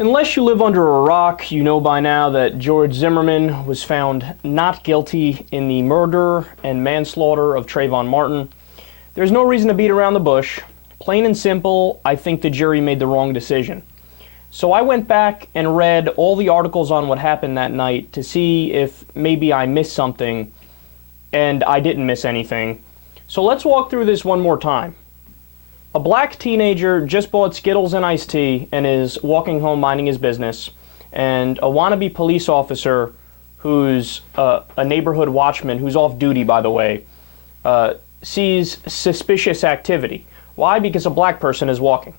Unless you live under a rock, you know by now that George Zimmerman was found not guilty in the murder and manslaughter of Trayvon Martin. There's no reason to beat around the bush. Plain and simple, I think the jury made the wrong decision. So I went back and read all the articles on what happened that night to see if maybe I missed something, and I didn't miss anything. So let's walk through this one more time. A black teenager just bought Skittles and iced tea and is walking home minding his business, and a wannabe police officer who's a neighborhood watchman, who's off duty, by the way, sees suspicious activity. Why? Because a black person is walking.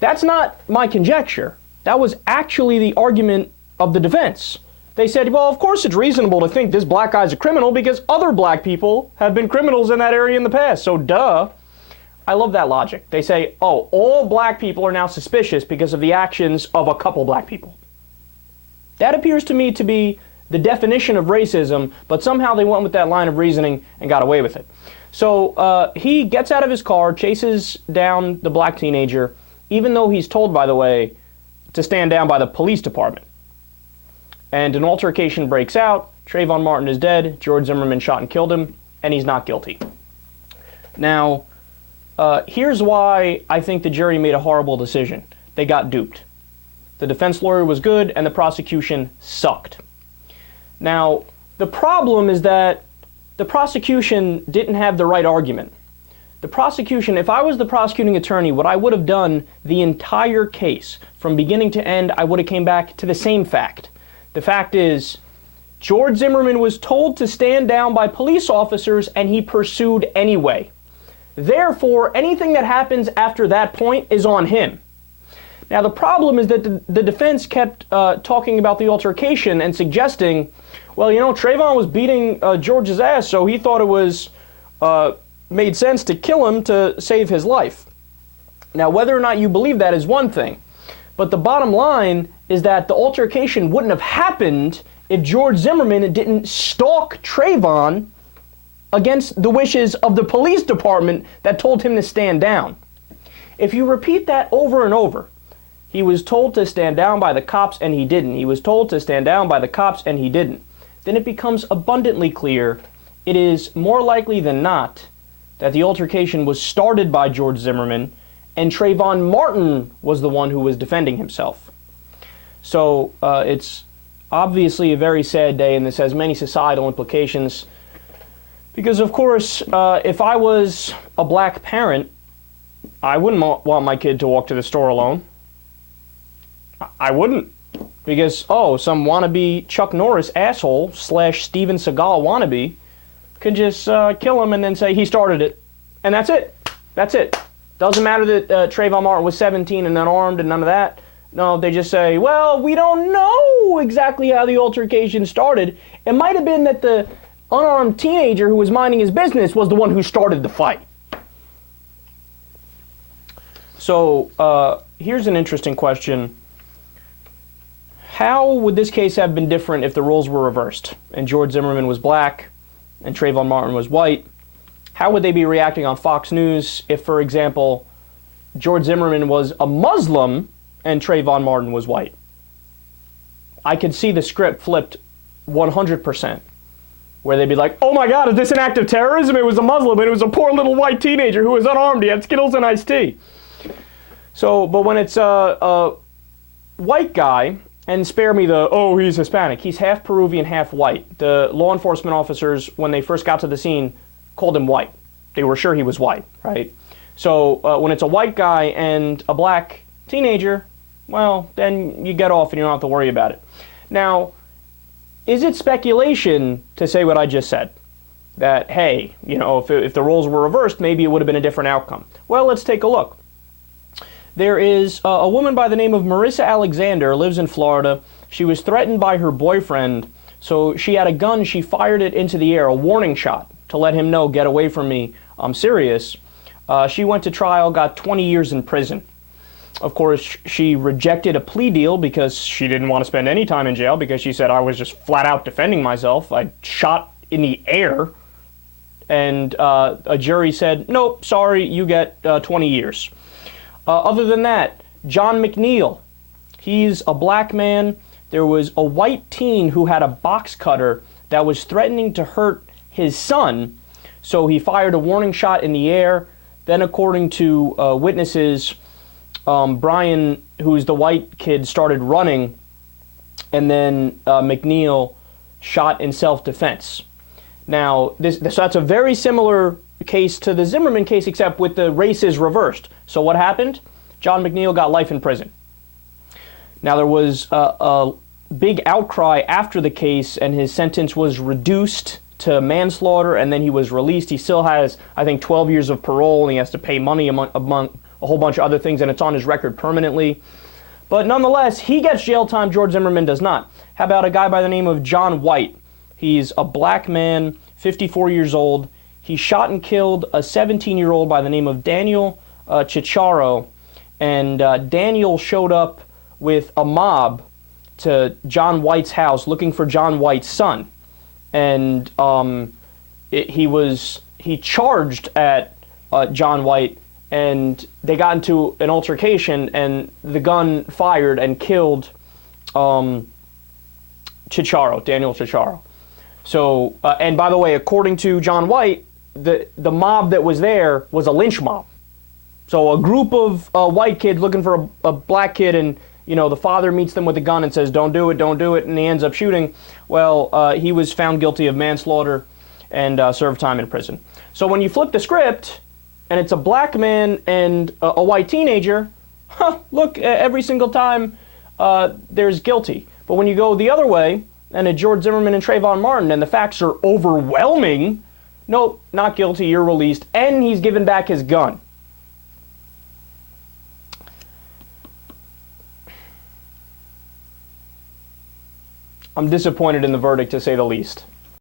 That's not my conjecture. That was actually the argument of the defense. They said, well, of course it's reasonable to think this black guy's a criminal because other black people have been criminals in that area in the past, so duh. I love that logic. They say, oh, all black people are now suspicious because of the actions of a couple black people. That appears to me to be the definition of racism, but somehow they went with that line of reasoning and got away with it. So he gets out of his car, chases down the black teenager, even though he's told, by the way, to stand down by the police department. And an altercation breaks out. Trayvon Martin is dead. George Zimmerman shot and killed him, and he's not guilty. Now, here's why I think the jury made a horrible decision. They got duped. The defense lawyer was good, and the prosecution sucked. Now, the problem is that the prosecution didn't have the right argument. The prosecution, if I was the prosecuting attorney, what I would have done the entire case, from beginning to end, I would have came back to the same fact. The fact is, George Zimmerman was told to stand down by police officers, and he pursued anyway. Therefore, anything that happens after that point is on him. Now, the problem is that the defense kept talking about the altercation and suggesting, well, you know, Trayvon was beating George's ass, so he thought it was made sense to kill him to save his life. Now, whether or not you believe that is one thing, but the bottom line is that the altercation wouldn't have happened if George Zimmerman didn't stalk Trayvon against the wishes of the police department that told him to stand down. If you repeat that over and over, he was told to stand down by the cops and he didn't. He was told to stand down by the cops and he didn't. Then it becomes abundantly clear it is more likely than not that the altercation was started by George Zimmerman and Trayvon Martin was the one who was defending himself. So it's obviously a very sad day, and this has many societal implications. Because, of course, if I was a black parent, I wouldn't want my kid to walk to the store alone. I wouldn't. Because, oh, some wannabe Chuck Norris asshole / Steven Seagal wannabe could just kill him and then say he started it. And that's it. That's it. Doesn't matter that Trayvon Martin was 17 and unarmed and none of that. No, they just say, well, we don't know exactly how the altercation started. It might have been that the unarmed teenager who was minding his business was the one who started the fight. So here's an interesting question. How would this case have been different if the roles were reversed and George Zimmerman was black and Trayvon Martin was white? How would they be reacting on Fox News if, for example, George Zimmerman was a Muslim and Trayvon Martin was white? I could see the script flipped 100%. Where they'd be like, oh my God, is this an act of terrorism? It was a Muslim, and it was a poor little white teenager who was unarmed. He had Skittles and iced tea. So, but when it's a white guy, and spare me the, oh, he's Hispanic. He's half Peruvian, half white. The law enforcement officers, when they first got to the scene, called him white. They were sure he was white, right? So when it's a white guy and a black teenager, well, then you get off and you don't have to worry about it. Now, is it speculation to say what I just said? That, hey, you know, if the roles were reversed, maybe it would have been a different outcome. Well, let's take a look. There is a woman by the name of Marissa Alexander, lives in Florida. She was threatened by her boyfriend, so she had a gun. She fired it into the air, a warning shot, to let him know, get away from me, I'm serious. She went to trial, got 20 years in prison. Of course, she rejected a plea deal because she didn't want to spend any time in jail because she said, I was just flat out defending myself. I shot in the air. And a jury said, nope, sorry, you get 20 years. Other than that, John McNeil, He's a black man. There was a white teen who had a box cutter that was threatening to hurt his son, so he fired a warning shot in the air. Then, according to witnesses, Brian, who's the white kid, started running, and then McNeil shot in self-defense. Now, that's a very similar case to the Zimmerman case, except with the races reversed. So what happened? John McNeil got life in prison. Now, there was a big outcry after the case, and his sentence was reduced to manslaughter, and then he was released. He still has, I think, 12 years of parole, and he has to pay money among a whole bunch of other things, and it's on his record permanently. But nonetheless, he gets jail time. George Zimmerman does not. How about a guy by the name of John White? He's a black man, 54 years old. He shot and killed a 17-year-old by the name of Daniel Chicharo, and Daniel showed up with a mob to John White's house looking for John White's son, and he charged at John White, and they got into an altercation, and the gun fired and killed Daniel Chicharo. So, and by the way, according to John White, the mob that was there was a lynch mob. So a group of white kids looking for a black kid, and the father meets them with a gun and says, don't do it, and he ends up shooting. Well, he was found guilty of manslaughter and served time in prison. So when you flip the script, and it's a black man and a white teenager, look, every single time there's guilty. But when you go the other way, and it's George Zimmerman and Trayvon Martin, and the facts are overwhelming, nope, not guilty, you're released, and he's given back his gun. I'm disappointed in the verdict, to say the least.